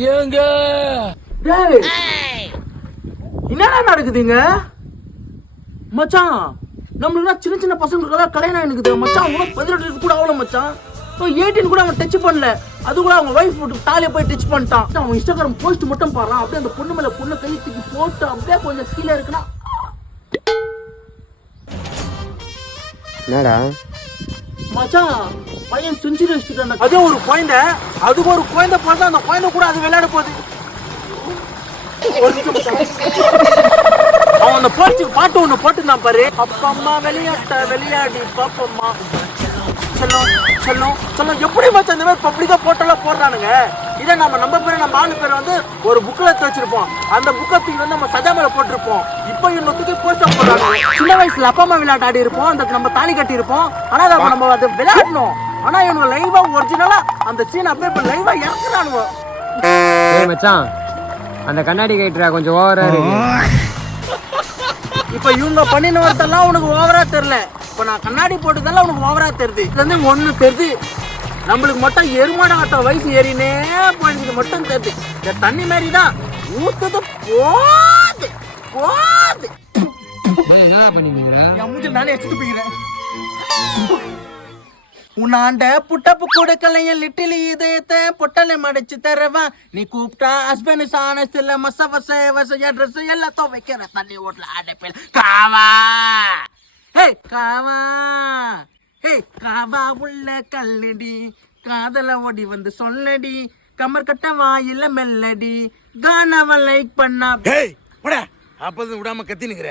ஏங்க டேய் என்னடா நடக்குதுங்க மச்சான்? நம்மளுக்கு சின்ன சின்ன பசங்களுக்கு கல்யாணம் இருக்குது மச்சான். உனக்கு 18 வயசு கூட ஆகல மச்சான். 18 கூட அவன் டச் பண்ணல. அது கூட அவங்க வைஃப் தாலியை போய் டச் பண்ணிட்டான். அவன் இன்ஸ்டாகிராம் போஸ்ட் மட்டும் பாறான். அப்படியே அந்த பொண்ணு மேல பொண்ணு கை தூக்கி போட்டு அப்படியே கொஞ்சம் கீழே இருக்குன்னா என்னடா மச்சான் பையன் செஞ்சுரி வச்சுட்டான். அதே ஒரு குழந்தை, அதுக்கு ஒரு குழந்தை பார்த்தா அந்த குழந்தை கூட அது விளையாட போகுது. ஒரு நிமிஷம் மச்சான். அவன் அந்த பாட்டு ஒண்ணு போட்டுருந்தான் பாரு. அப்பம்மா விளையாட்ட விளையாடி பாப்பம்மா செல்லம் செல்லம் செல்லம். எப்படி மச்சான் இந்த மாதிரி பப்ளிக்கா போட்டோலாம் போடுறானுங்க? இதை நம்ம பேர் நம்ம ஆளு பேர் வந்து ஒரு புக்கில் எடுத்து வச்சிருப்போம். அந்த புக்கை தூக்கி வந்து நம்ம சஜா மேல போட்டிருப்போம். இப்போ இன்னொத்துக்கு போஸ்ட் போடுறாங்க. சின்ன வயசுல அப்பா அம்மா விளையாட்டு ஆடி இருப்போம், அந்த நம்ம தாலி கட்டி இருப்போம். ஆனா அதை நம்ம அதை விளையாடணும். ஆனா இவங்க லைவா ஒரிஜினலா அந்த சீன் அப்படியே இப்ப லைவா இறக்குறானுங்க. ஏய் மச்சான், அந்த கண்ணாடி கைட்ரா கொஞ்சம் ஓவரா இருக்கு. இப்ப இவங்க பண்ணின வரதெல்லாம் உனக்கு ஓவரா தெரியல. இப்ப நான் கண்ணாடி போட்டதெல்லாம் உனக்கு ஓவரா தெரியுது. இதுல இருந்து ஒண்ணு தெரியுது, நம்மளுக்கு மட்டும் எருமாட ஆட்ட வயசு ஏறினே போயிடுது மட்டும் தெரியுது. இந்த தண்ணி மாதிரி தான் ஊத்துது போது போது. என்ன பண்ணீங்க? என் மூஞ்சில் நானே எடுத்துட்டு போய்க்கிறேன். உன்னாண்ட புட்டப்பு கொடுக்கலைய லிட்டில் இதயத்தை பொட்டலை மடிச்சு தரவா. நீ கூப்பிட்டா ஹஸ்பண்ட் சாணஸ்ல மச வசைய ட்ரெஸ் எல்லாம் துவைக்கிற தண்ணி ஓட்டல அடைப்பில் காவா. ஹே காவா, ஹே காவா உள்ள கல்லடி காதல ஓடி வந்து சொல்லடி கமர் கட்ட வாயில மெல்லடி கானவ லைக் பண்ணா. அப்பதான் விடாம கத்தி நிக்கிற.